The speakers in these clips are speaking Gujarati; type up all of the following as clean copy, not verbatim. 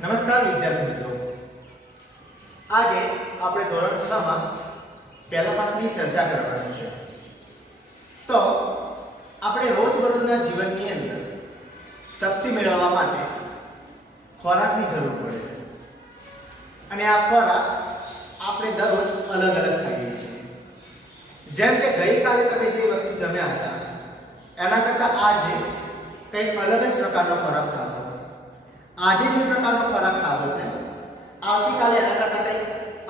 નમસ્કાર વિદ્યાર્થી મિત્રો, આજે આપણે ધોરણ 6 માં પહેલા પાઠની ચર્ચા કરવાની છે. તો આપણે રોજબરોજના જીવનની અંદર શક્તિ મેળવવા માટે ખોરાકની જરૂર પડે છે અને આ ખોરાક આપણે દરરોજ અલગ અલગ ખાઈએ છીએ. જેમ કે ગઈકાલે તમે જે વસ્તુ જમ્યા હતા એના કરતાં આજે કંઈક અલગ જ પ્રકારનો ખોરાક ખાશો. આજે જે પ્રકારનો ખોરાક ખાધો છે આવતીકાલે એના કરતાં કંઈક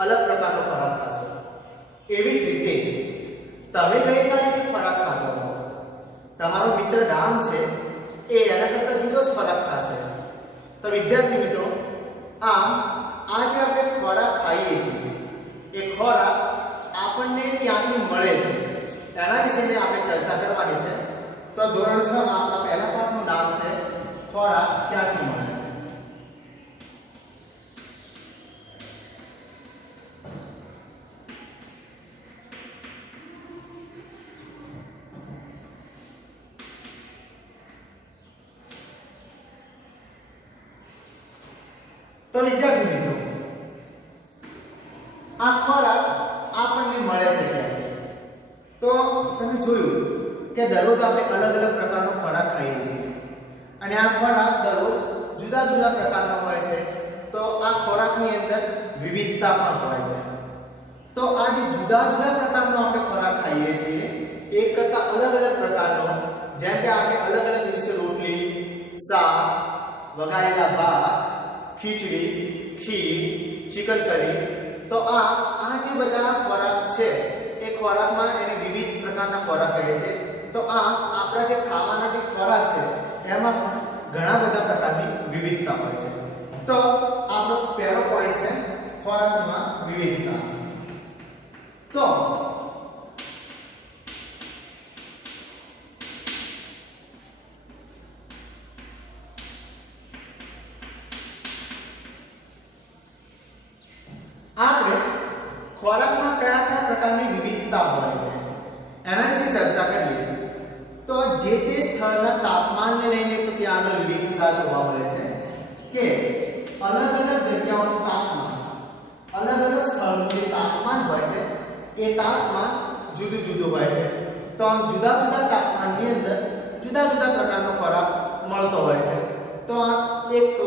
અલગ પ્રકારનો ખોરાક ખાશો. એવી જ રીતે તમે ગઈકાલે જે ખોરાક ખાધો હતો, તમારો મિત્ર રામ છે એ એના કરતાં જુદો જ ખોરાક ખાશે. તો વિદ્યાર્થી મિત્રો, આજે આપણે ખોરાક ખાઈએ છીએ એ ખોરાક આપણને ક્યાંથી મળે છે એના વિશેની આપણે ચર્ચા કરવાની છે. તો ધોરણ 6 માં આપણા પહેલા પાઠનું નામ છે ખોરાક ક્યાંથી મળે છે. તો વિદ્યાર્થી મિત્રો, આ ખોરાક આપણને મળે છે ક્યાંથી? તો તમે જોયું કે દરરોજ આપણે અલગ અલગ પ્રકારનો ખોરાક ખાઈએ છીએ અને આ ખોરાક દરરોજ જુદા જુદા પ્રકારનો હોય છે. તો આ ખોરાકની અંદર વિવિધતા પણ હોય છે. તો આ જે જુદા જુદા પ્રકારનો આપણે ખોરાક ખાઈએ છીએ એક કરતા અલગ અલગ પ્રકારનો, જેમ કે આપણે અલગ અલગ દિવસે રોટલી, શાક, વઘારેલા ભાત, ખીચડી, ખીર, ચિકન કરી, તો આ જે બધા ખોરાક છે એ ખોરાકમાં એને વિવિધ પ્રકારના ખોરાક કહે છે. તો આપણા જે ખાવાના જે ખોરાક છે એમાં પણ ઘણા બધા પ્રકારની વિવિધતા હોય છે. તો આપણો પહેલો પોઈન્ટ છે ખોરાકમાં વિવિધતા. તો આપણે ખોરાકમાં કયા કયા પ્રકારની વિવિધતા હોય છે એના વિશે ચર્ચા કરીએ. તો જે તે સ્થળના તાપમાનને લઈને તો ત્યાં આગળ વિવિધતા જોવા મળે છે કે અલગ અલગ જગ્યાઓનું તાપમાન, અલગ અલગ સ્થળનું જે તાપમાન હોય છે એ તાપમાન જુદું જુદું હોય છે. તો આમ જુદા જુદા તાપમાનની અંદર જુદા જુદા પ્રકારનો ખોરાક મળતો હોય છે. તો એક તો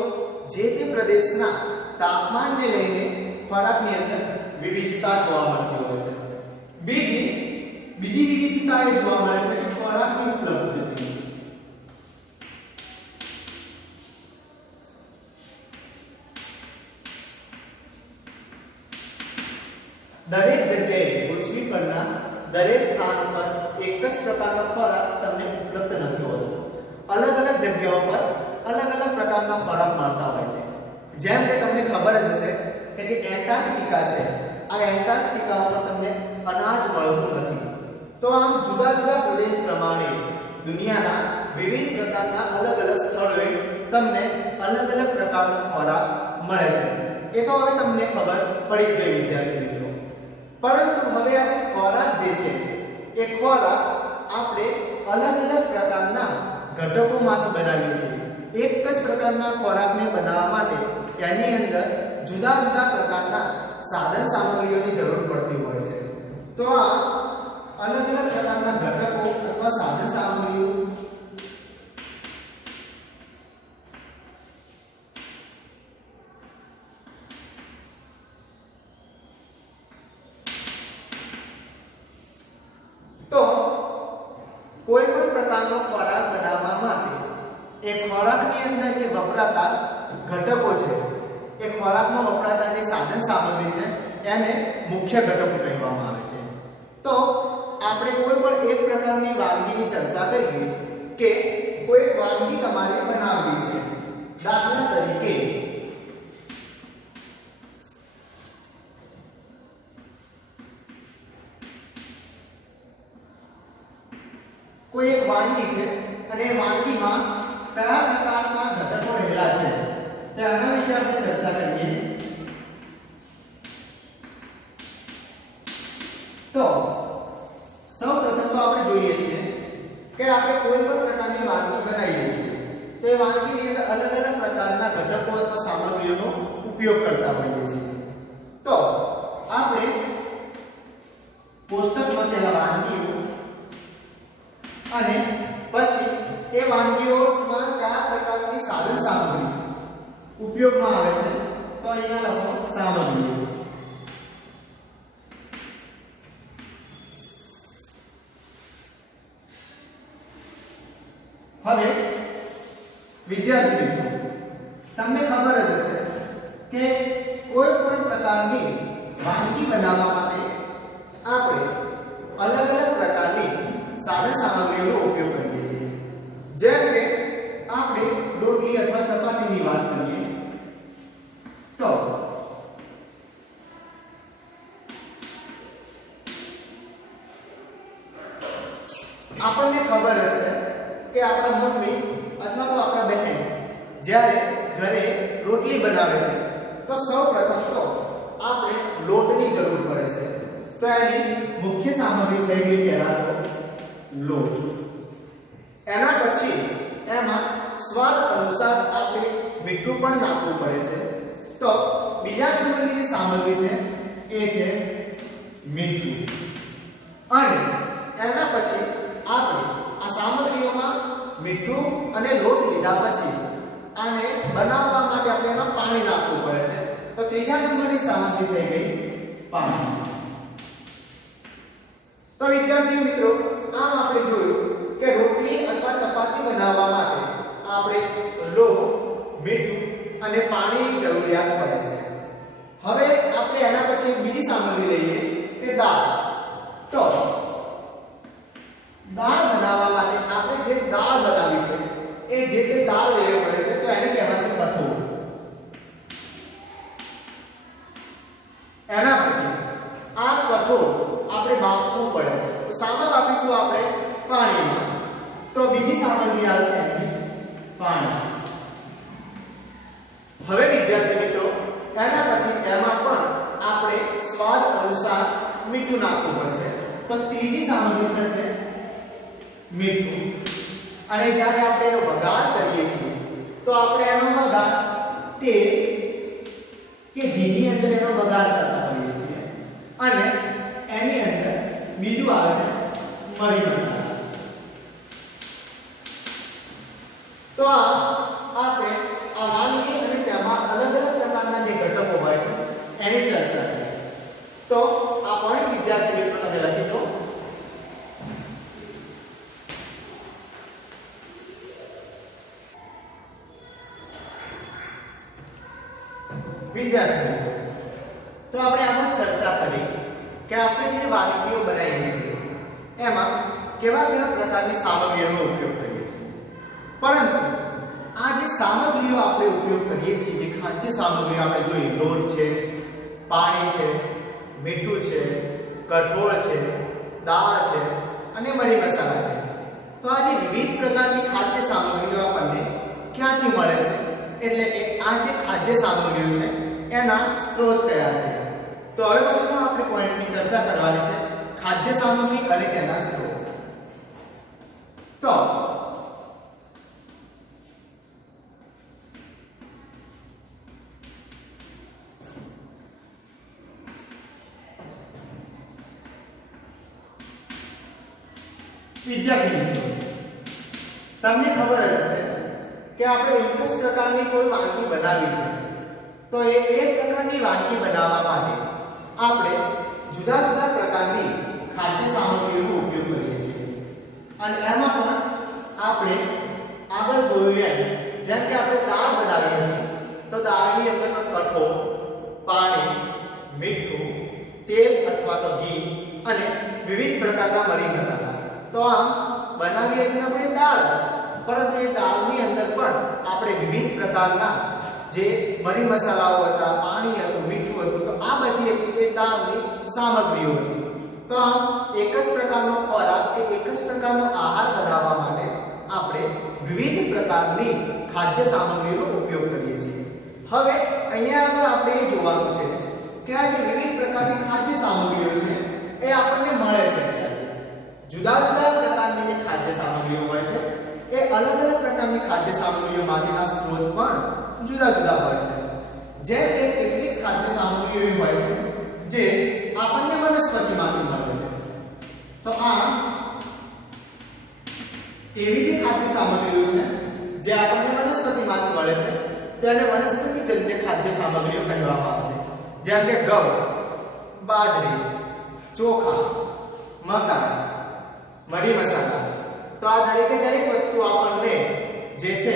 જે તે પ્રદેશના તાપમાનને લઈને ખોરાકની અંદર વિવિધતા જોવા મળતી હોય છે. બીજી વિવિધતા એ જોવા મળે છે કે ખોરાકની ઉપલબ્ધતા. દરેક જગ્યાએ પૃથ્વી પરના દરેક સ્થાન પર એક જ પ્રકારનો ખોરાક તમને ઉપલબ્ધ નથી હોતો. અલગ અલગ જગ્યાઓ પર અલગ અલગ પ્રકારનો ખોરાક મળતા હોય છે. જેમ કે તમને ખબર જ હશે કે જે એન્ટાર્કટિકા છે, આ એન્ટાર્કટિકા પર તમને અનાજ મળતું નથી. તો આમ જુદા જુદા પ્રદેશ પ્રમાણે દુનિયાના વિવિધ પ્રકારના અલગ અલગ સ્થળોએ તમને અલગ અલગ પ્રકારનો ખોરાક મળે છે. એ તો હવે તમને ખબર પડી જ ગઈ વિદ્યાર્થી મિત્રો. પરંતુ હવે આ ખોરાક જે છે એ ખોરાક આપણે અલગ અલગ પ્રકારના ઘટકોમાંથી બનાવીએ છીએ. એક જ પ્રકારના ખોરાકને બનાવવા માટે તેની અંદર જુદા જુદા પ્રકારના સાધન સામગ્રીઓની જરૂર પડતી હોય છે. તો આ અલગ અલગ પ્રકારના ઘટકો અથવા સાધન સામગ્રીઓ તો કોઈ પણ પ્રકારનો ખોરાક બનાવવા માટે એ ખોરાકની અંદર જે વપરાતા ઘટકો છે, એ ખોરાકમાં વપરાતા જે સાધન સામગ્રી છે એને મુખ્ય ઘટકો કહેવામાં આવે છે. તો આપણે કોઈ પણ એક પ્રકારની વાનગીની ચર્ચા કરીએ કે કોઈ વાનગી તમારે બનાવવી છે. દાખલા તરીકે કોઈ એક વાનગી છે અને એ વાનગીમાં કયા પ્રકારના ઘટકો રહેલા છે તેના વિશે આપણે ચર્ચા કરીએ. તો સૌપ્રથમ તો આપણે જોઈએ છીએ કે આપણે કોઈ પણ પ્રકારની વાનગી બનાવીએ છીએ તો એ વાનગીની અંદર અલગ અલગ પ્રકારના ઘટકો અથવા સામગ્રીઓનો ઉપયોગ કરતા હોઈએ છીએ. તો આપણે કોષ્ટકમાં પહેલા વાનગીઓ અને પછી એ વાનગીઓમાં કયા પ્રકારની સાધન સામગ્રી ઉપયોગમાં આવે છે તો અહીંયા લખો સામગ્રીઓ. હવે વિદ્યાર્થી મિત્રો, તમને ખબર જ હશે કે કોઈ પણ પ્રકારની વાનગી બનાવવા માટે આપણે અલગ અલગ પ્રકારની સાધન સામગ્રીઓનો ઉપયોગ કરીએ છીએ. જેમ કે આપણે રોટલી અથવા ચપાતીની વાત કરીએ તો આપણને ખબર જ છે કે આપણા મમ્મી અથવા તો આપણા બહેન જ્યારે ઘરે રોટલી બનાવે છે તો સૌપ્રથમ તો આપણે લોટની જરૂર પડે છે. તો એની મુખ્ય સામગ્રી થઈ ગઈ પહેલા તો લોટ. એના પછી એમાં સ્વાદ અનુસાર આપણે મીઠું પણ નાખવું પડે છે. તો બીજા નંબરની જે સામગ્રી છે એ છે મીઠું. અને એના પછી આપણે આ સામગ્રીઓમાં મીઠું અને લોટ લીધા પછી આને બનાવવા માટે આપણે એમાં પાણી નાખવું પડે છે. તો ત્રીજા નંબરની સામગ્રી થઈ ગઈ પાણી. તો વિદ્યાર્થી મિત્રો, આમ આપણે જોયું કે રોટલી અથવા ચપાતી બનાવવા માટે આપણે લોટ, મીઠું અને પાણીની જરૂરિયાત પડે છે. હવે આપણે એના પછી બીજી સામગ્રી લઈએ તે દાળ. તો દાળ બનાવવા માટે આપણે જે દાળ બનાવી છે એ જે તે દાળ લેવી પડે છે. તો એને કહેવાય છે કઠોળ. એના પછી આ કઠોળ આપણે બાફવું પડે છે. તો સામગ્રી આપીશું આપણે પાણીમાં. તો બીજી સામગ્રી આવશે પાણી. હવે વિદ્યાર્થી મિત્રો, એના પછી એમાં પણ આપણે સ્વાદ અનુસાર મીઠું નાખવું પડશે. તો ત્રીજી સામગ્રી થશે મીઠું. અને જ્યારે આપણે એનો વઘાર કરીએ છીએ તો આપણે એનો વઘાર તેલ કે ઘીની અંદર એનો વઘાર કરતા હોઈએ છીએ. અને એની અંદર બીજું આવે છે મરી મસાલા. તો આપણે આ વાનગી અને તેમાં અલગ અલગ પ્રકારના જે ઘટકો હોય છે એની ચર્ચા કરીએ. તો આ પોઈન્ટ વિદ્યાર્થી મિત્રો તમે લખી દો. વિદ્યાર્થી મિત્રો, તો આપણે આગળ ચર્ચા કરી કે આપણે જે વાનગીઓ બનાવીએ છીએ એમાં કેવા કેવા પ્રકારની સામગ્રીઓનો ઉપયોગ કરીએ છીએ. પરંતુ આ જે સામગ્રીઓ આપણે ઉપયોગ કરીએ છીએ, જે ખાદ્ય સામગ્રીઓ આપણે જોઈએ, લોટ છે, પાણી છે, મીઠું છે, કઠોળ છે, દાળ છે અને મરી મસાલા છે. તો આ જે વિવિધ પ્રકારની ખાદ્ય સામગ્રીઓ આપણને ક્યાંથી મળે છે, એટલે કે આ જે ખાદ્ય સામગ્રીઓ છે એના સ્ત્રોત કયા છે. તો હવે પછીનો આપણે પોઈન્ટની ચર્ચા કરવાની છે ખાદ્ય સામગ્રી અને તેના સ્ત્રોત. તો વિદ્યાર્થી મિત્રો, તમને ખબર જ હશે કે આપણે એક જ પ્રકારની કોઈ વાનગી બનાવી છે. તો એ એક પ્રકારની વાનગી બનાવવા માટે આપણે જુદા જુદા પ્રકારની ખાદ્ય સામગ્રીઓનો ઉપયોગ કરીએ છીએ. અને એમાં પણ આપણે આગળ જોયું એમ, જેમ કે આપણે દાળ બનાવી હતી તો દાળની અંદર કઠોળ, પાણી, મીઠું, તેલ અથવા તો ઘી અને વિવિધ પ્રકારના મરી મસાલા. તો આમ બનાવી હતી આપણે દાળ, પરંતુ એ દાળની અંદર પણ આપણે વિવિધ પ્રકારના જે મરી મસાલાઓ હતા, પાણી હતું, મીઠું હતું, તો આ બધી હતી એ દાળની સામગ્રીઓ હતી. તો આમ એક જ પ્રકારનો ખોરાક કે એક જ પ્રકારનો આહાર બનાવવા માટે આપણે વિવિધ પ્રકારની ખાદ્ય સામગ્રીનો ઉપયોગ કરીએ છીએ. હવે અહીંયા આગળ આપણે એ જોવાનું છે કે આ જે વિવિધ પ્રકારની ખાદ્ય સામગ્રીઓ છે એ આપણને મળે છે. જુદા જુદા પ્રકારની જે ખાદ્ય સામગ્રીઓ હોય છે એ અલગ અલગ પ્રકારની ખાદ્ય સામગ્રીઓ માટેના સ્ત્રોત પણ જુદા જુદા હોય છે. જેમ કે કેટલીક ખાદ્ય સામગ્રીઓ એવી હોય છે જે આપણને વનસ્પતિમાંથી મળે છે. તો આ એવી જે ખાદ્ય સામગ્રીઓ છે જે આપણને વનસ્પતિમાંથી મળે છે તેને વનસ્પતિજન્ય ખાદ્ય સામગ્રીઓ કહેવામાં આવે છે. જેમ કે ઘઉં, બાજરી, ચોખા, મકાઈ, મરી મસાલા. તો આ દરેકે દરેક વસ્તુ આપણને જે છે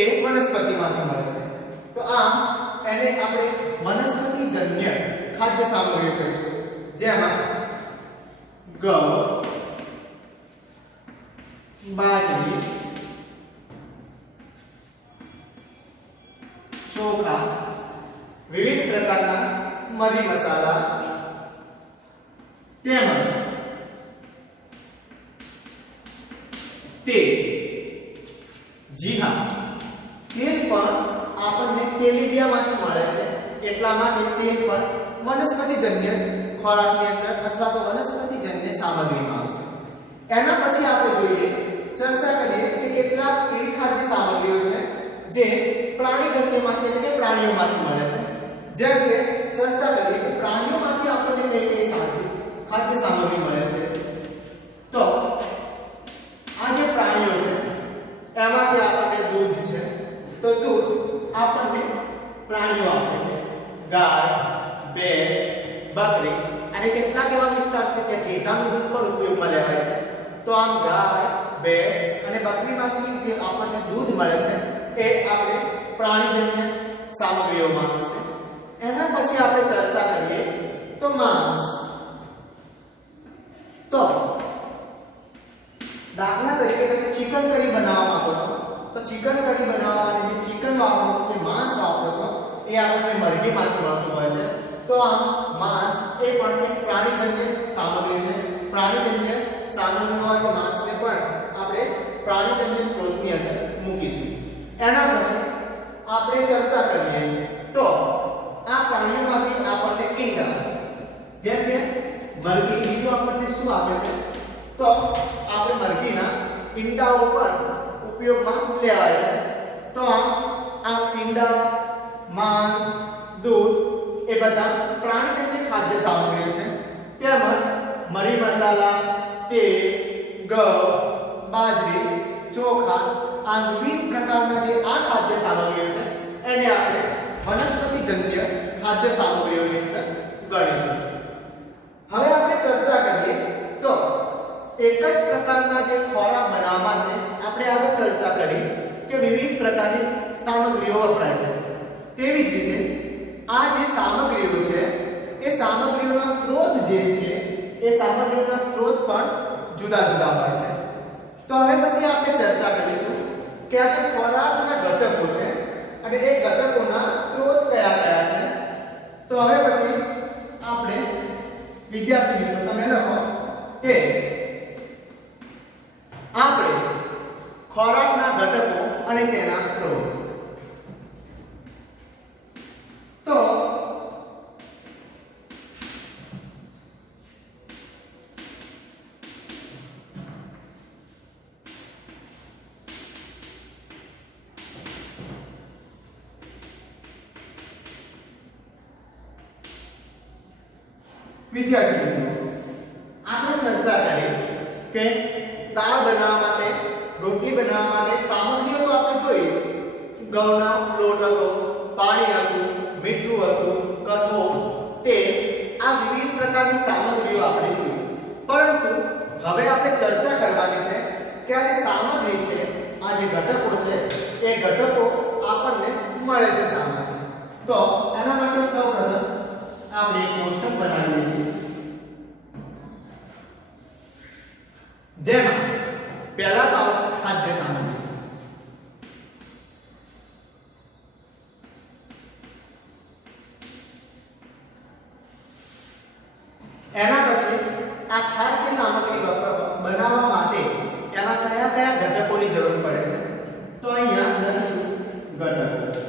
એ વનસ્પતિમાંથી મળે છે. તો આમ એને આપણે વનસ્પતિજન્ય ખાદ્ય સામગ્રીઓ કહીશું. જેમાં ઘઉં, બાજરી, ચોખા, વિવિધ પ્રકારના મરી મસાલા તેમજ તેલ. જી હા, તેલ પણ આપણને તેલીબિયાંમાંથી મળે છે. એટલા માટે તેલ પણ વનસ્પતિજન્ય ખોરાકની અંદર અથવા તો વનસ્પતિજન્ય સામગ્રીમાં આવે છે. એના પછી આપણે જોઈએ ચર્ચા કરીએ કે કેટલાક એવી ખાદ્ય સામગ્રીઓ છે જે પ્રાણીજન્યમાંથી એટલે કે પ્રાણીઓમાંથી મળે છે. જેમ કે ચર્ચા કરીએ કે પ્રાણીઓમાંથી આપણને કઈ કઈ ખાદ્ય સામગ્રી મળે છે. તો આ જે પ્રાણીઓ છે એમાંથી આપણને દૂધ છે. તો દૂધ આપણને પ્રાણીઓ આપે છે. ગાય, ભેંસ, બકરી અને કેટલાક એવા વિસ્તાર છે જ્યાં ઘેટાનું દૂધ પણ ઉપયોગમાં લેવાય છે. તો આમ ગાય, ભેંસ અને બકરીમાંથી જે આપણને દૂધ મળે છે એ આપણે પ્રાણીજન્ય સામગ્રીઓમાં આવે છે. એના પછી આપણે ચર્ચા કરીએ તો માંસ. તો દાખલા તરીકે તમે ચિકન કરી બનાવવા માંગો છો તો ચિકન કરી બનાવવા માટે જે ચિકન વાપરો છો, જે માંસ વાપરો છો એ આપણને મરઘીમાંથી મળતું હોય છે. તો આમ માંસ એ પણ એક પ્રાણીજન્ય સામગ્રી છે. પ્રાણીજન્ય સામગ્રીમાં જે માંસને પણ આપણે પ્રાણીજન્ય સ્ત્રોતની અંદર મૂકીશું. એના પછી આપણે ચર્ચા કરીએ તો આ પ્રાણીઓમાંથી આપણને ઈંડા, જેમ કે મરઘી ઈંડું આપણને શું આપે છે તો આપણે મરઘીના ઈંડાઓ પણ ઉપયોગમાં લેવાય છે. તો આ ઈંડા, માંસ, દૂધ એ બધા પ્રાણીજન્ય ખાદ્ય સામગ્રીઓ છે. તેમજ મરી મસાલા, તેલ, ઘઉં, બાજરી, ચોખા આ વિવિધ પ્રકારના જે આ ખાદ્ય સામગ્રીઓ છે એને આપણે વનસ્પતિજન્ય ખાદ્ય સામગ્રીઓની અંદર ગણીશું. હવે આપણે ચર્ચા કરીએ તો એક જ પ્રકારના જે ખોરાક બનાવવા માટે આપણે આગળ ચર્ચા કરી કે વિવિધ પ્રકારની સામગ્રીઓ વપરાય છે. તેવી જ રીતે આ જે સામગ્રીઓ છે એ સામગ્રીઓના સ્ત્રોત જે છે એ સામગ્રીઓના સ્ત્રોત પણ જુદા જુદા હોય છે. તો હવે પછી આપણે ચર્ચા કરીશું કે આ જે ખોરાકના ઘટકો છે અને એ ઘટકોના સ્ત્રોત કયા કયા છે. તો હવે પછી આપણે વિદ્યાર્થી મિત્રો તમે લખો કે આપણે ખોરાકના ઘટકો અને તેના સ્ત્રોત. તો વિદ્યાર્થી મિત્રો આપણે ચર્ચા કરી કે દાળ બનાવવા માટે, રોટલી બનાવવા માટે સામગ્રીઓ તો આપણે જોઈ. ઘઉંનો લોટ હતો, પાણી હતું, મીઠું હતું, કઠોળ, તેલ આ વિવિધ પ્રકારની સામગ્રીઓ આપણે જોઈ. પરંતુ હવે આપણે ચર્ચા કરવાની છે કે આ જે સામગ્રી છે, આ જે ઘટકો છે એ ઘટકો આપણને મળે છે સામગ્રી. તો એના માટે સૌપ્રથમ આપણે એક કોષ્ટક બનાવીએ છીએ જેમાં પહેલા તો આવશે ખાદ્ય સામગ્રી. એના પછી આ ખાદ્ય સામગ્રી બનાવવા માટે એમાં કયા કયા ઘટકોની જરૂર પડે છે તો અહીંયા લખીશું ઘટકો.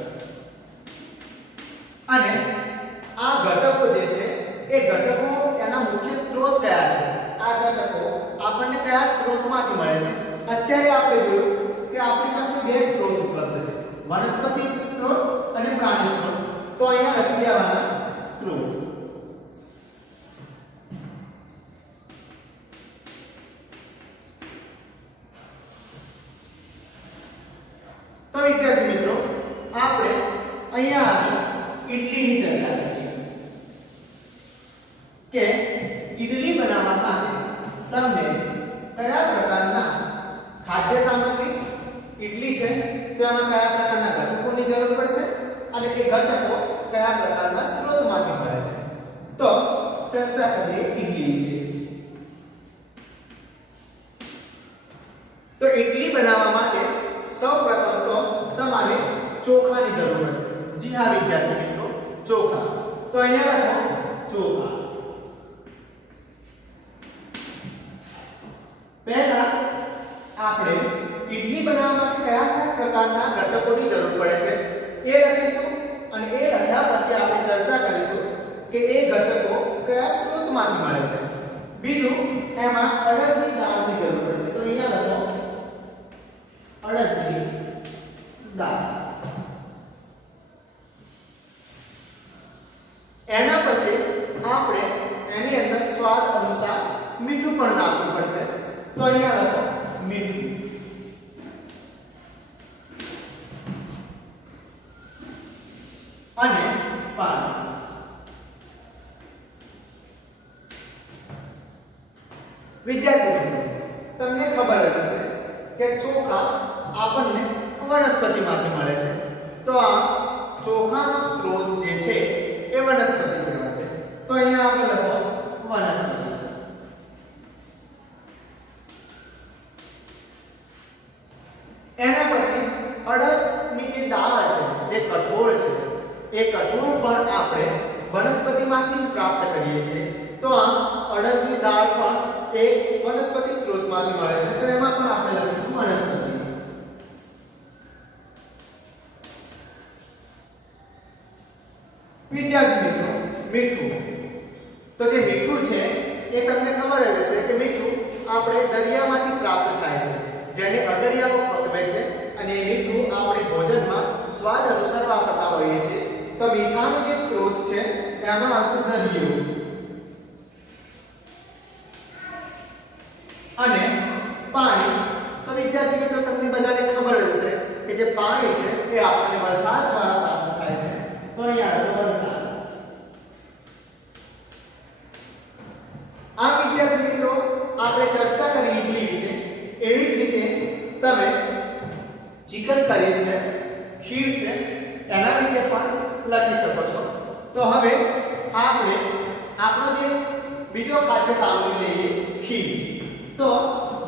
અને આ ઘટકો જે છે એ ઘટકો એના મુખ્ય સ્ત્રોત કયા છે, આ ઘટકો આપણને કયા સ્ત્રોતમાંથી મળે છે. અત્યારે આપણે જોયું વનસ્પતિ સ્ત્રોત અને પ્રાણી સ્ત્રોત. તો અહીંયા લખી દેવાના સ્ત્રોત. તો વિદ્યાર્થી મિત્રો આપણે અહીંયા આવી ઈડલીની ચર્ચા કરીએ કે ઈડલી બનાવવા માટે તમને કયા પ્રકારના ખાદ્ય સામગ્રી, ઈડલી છે તેમાં કયા પ્રકારના ઘટકોની જરૂર પડશે અને એ ઘટકો કયા પ્રકારના સ્ત્રોતમાંથી મળે છે. તો ચર્ચા કરીએ ઈડલી વિશે. તો ઈડલી બનાવવા માટે સૌપ્રથમ તો તમારે ચોખાની જરૂર પડશે. જી હા વિદ્યાર્થી મિત્રો, ચોખા. તો અહીંયા લખો ચોખા. પહેલા આપણે ઈડલી બનાવવા માટે કયા કયા પ્રકારના ઘટકોની જરૂર પડે છે એ લખીશું અને એ લખ્યા પછી આપણે ચર્ચા કરીશું કે એ ઘટકો કયા સ્ત્રોતમાંથી મળે છે. બીજું એમાં અડદની દાળની જરૂર પડશે. તો અહીંયા લખો અડદની દાળ. એના પછી આપણે એની અંદર સ્વાદ અનુસાર મીઠું પણ નાખવું પડશે. તો અહીંયા લખો મીઠું. અને પાણી. વિદ્યાર્થી મિત્રો તમને ખબર જ હશે કે ચોખા આપણને વનસ્પતિમાંથી મળે છે. તો આ ચોખાનો સ્ત્રોત જે છે એ વનસ્પતિ કહેવાશે. તો અહીંયા આપણે લખો વનસ્પતિ. એના પછી અડદની જે દાળ છે, જે કઠોળ છે, એ કઠોળ પણ આપણે વનસ્પતિમાંથી જ પ્રાપ્ત કરીએ છીએ. તો આ અડદની દાળ પણ એક વનસ્પતિ સ્ત્રોતમાંથી મળે છે. તો એમાં પણ આપણે લખીશું વનસ્પતિ. વિદ્યાર્થી મિત્રો મીઠું. તો જે મીઠું છે એ તમને ખબર જ હશે કે મીઠું આપણે દરિયામાંથી પ્રાપ્ત થાય છે, જેને અદરિયાઓ પકવે છે અને એ મીઠું આપણે ભોજનમાં સ્વાદ અનુસાર વાપરતા હોઈએ છીએ. તો મીઠાનો જે સ્ત્રોત છે એમાં આવશે દરિયો. અને પાણી. તો વિદ્યાર્થી મિત્રો તમને બધાને ખબર જ હશે કે જે પાણી છે એ આપણને વરસાદ દ્વારા પ્રાપ્ત થાય છે. તો અહીંયા આવે વરસાદ. આ વિદ્યાર્થી મિત્રો આપણે ચર્ચા કરી ઈડલી વિશે. એવી જ રીતે તમે ચિકન કરી છે, ખીર છે, એના વિશે પણ લખી શકો છો. તો હવે આપણે આપણો જે બીજો ખાદ્ય સામગ્રી લઈએ ખીર. તો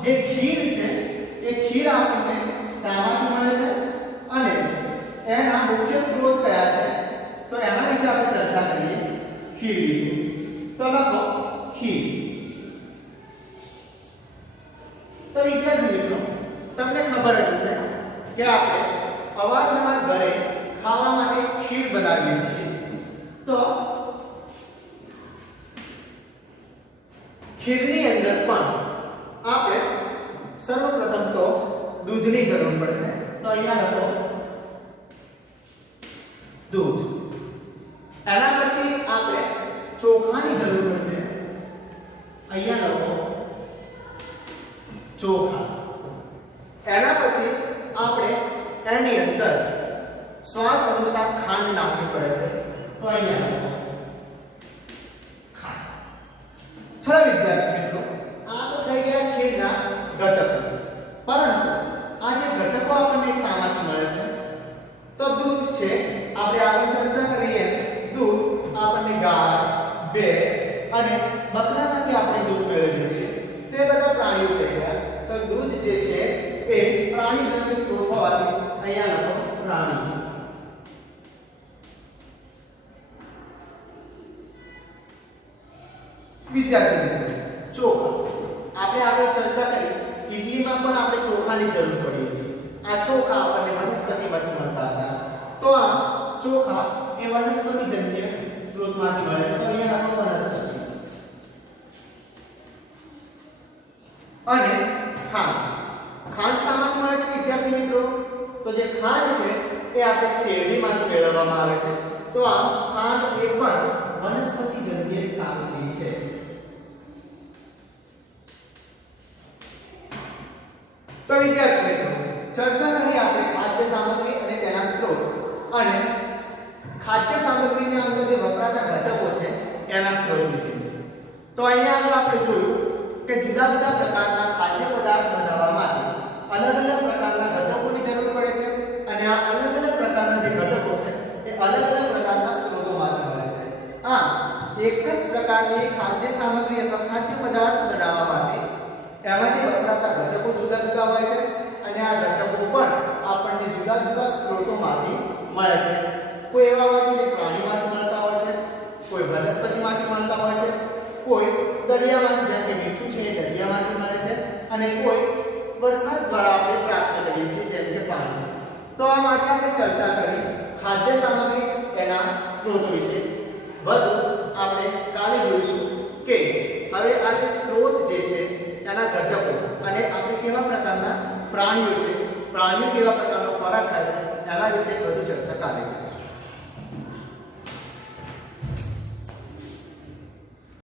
જે ખીર છે એ ખીર આપણને શામાંથી મળે છે અને એના મુખ્ય સ્ત્રોત કયા છે તો એના વિશે આપણે ચર્ચા કરીએ ખીર વિશે. તો લખો ખીર. તો વિદ્યાર્થી મિત્રો તમને ખબર જ હશે કે આપણે અવારનવાર ઘરે ખાવા માટે ખીર બનાવીએ છીએ. તો ખીરની અંદર પણ આપણે સર્વપ્રથમ તો દૂધની જરૂર પડશે. તો અહીંયા લખો દૂધ. એના પછી આપણે ચોખાની જરૂર પડશે. અહીંયા લખો ચોખા. એના પછી આપણે એની અંદર સ્વાદ અનુસાર ખાંડ નાખવી પડે છે. તો અહીંયા લખો ખાંડ. ચલો વિદ્યાર્થી મિત્રો આ તો થઈ ગયા ખીરના ઘટકો. પરંતુ આ જે ઘટકો આપણને શામાંથી મળે છે તો દૂધ છે. આપણે આગળ ચર્ચા કરીએ દૂધ આપણને ગાય, ભેંસ અને બકરામાંથી આપણે દૂધ મેળવીએ છીએ. તે બધા પ્રાણીઓ થઈ ગયા. તો દૂધ જે છે એ પ્રાણીજન્ય સ્ત્રોત હોવાથી અહીંયા લખો પ્રાણી. વિદ્યાર્થી મિત્રો ચોખા. આપણે આગળ ચર્ચા કરી ઈડલીમાં પણ આપણે ચોખાની જરૂર પડી હતી. આ ચોખા આપણને વનસ્પતિમાંથી મળતા હતા. તો આ ચોખા એ વનસ્પતિજન્ય સ્ત્રોતમાંથી મળે છે. તો અહીંયા લખો વનસ્પતિ. અને ખાંડ. ખાંડ શામાંથી મળે છે વિદ્યાર્થી મિત્રો? તો જે ખાંડ છે એ એ આપણે શેરડીમાંથી મેળવવામાં આવે છે. તો આ ખાંડ એ પણ વનસ્પતિજન્ય સામગ્રી છે. તો વિદ્યાર્થી મિત્રો, ચર્ચા કરી આપણે ખાદ્ય સામગ્રી અને તેના સ્ત્રોત અને ખાદ્ય સામગ્રીની અંદર જે વપરાતા ઘટકો છે એના સ્ત્રોત વિશે. તો અહીંયા આગળ આપણે જોયું કે જુદા જુદા પ્રકારના ખાદ્ય પદાર્થ બનાવવા માટે અલગ અલગ પ્રકારના ઘટકોની જરૂર પડે છે અને આ અલગ અલગ પ્રકારના જે ઘટકો છે એ અલગ અલગ પ્રકારના સ્ત્રોતોમાંથી મળે છે. આમ એક જ પ્રકારની ખાદ્ય સામગ્રી અથવા ખાદ્ય પદાર્થ બનાવવા માટે એમાંથી વપરાતા ઘટકો જુદા જુદા હોય છે અને આ ઘટકો પણ આપણને જુદા જુદા સ્ત્રોતોમાંથી મળે છે. કોઈ એવા હોય છે જે પ્રાણીમાંથી મળતા હોય છે, કોઈ વનસ્પતિમાંથી મળતા હોય છે, કોઈ દરિયામાંથી, જેમ કે મીઠું છે એ દરિયામાંથી મળે છે, અને કોઈ વરસાદ દ્વારા આપણે પ્રાપ્ત કરીએ છીએ જેમ કે પાણી. તો આ માટે આપણે ચર્ચા કરી ખાદ્ય સામગ્રી એના સ્ત્રોતો વિશે. વધુ આપણે કાલે જોઈશું કે હવે આ જે સ્ત્રોત જે છે એના ઘટકો અને આપણે કેવા પ્રકારના પ્રાણીઓ છે, પ્રાણીઓ કેવા પ્રકારનો ખોરાક ખાય છે એના વિશે વધુ ચર્ચા કાલે કરીશું.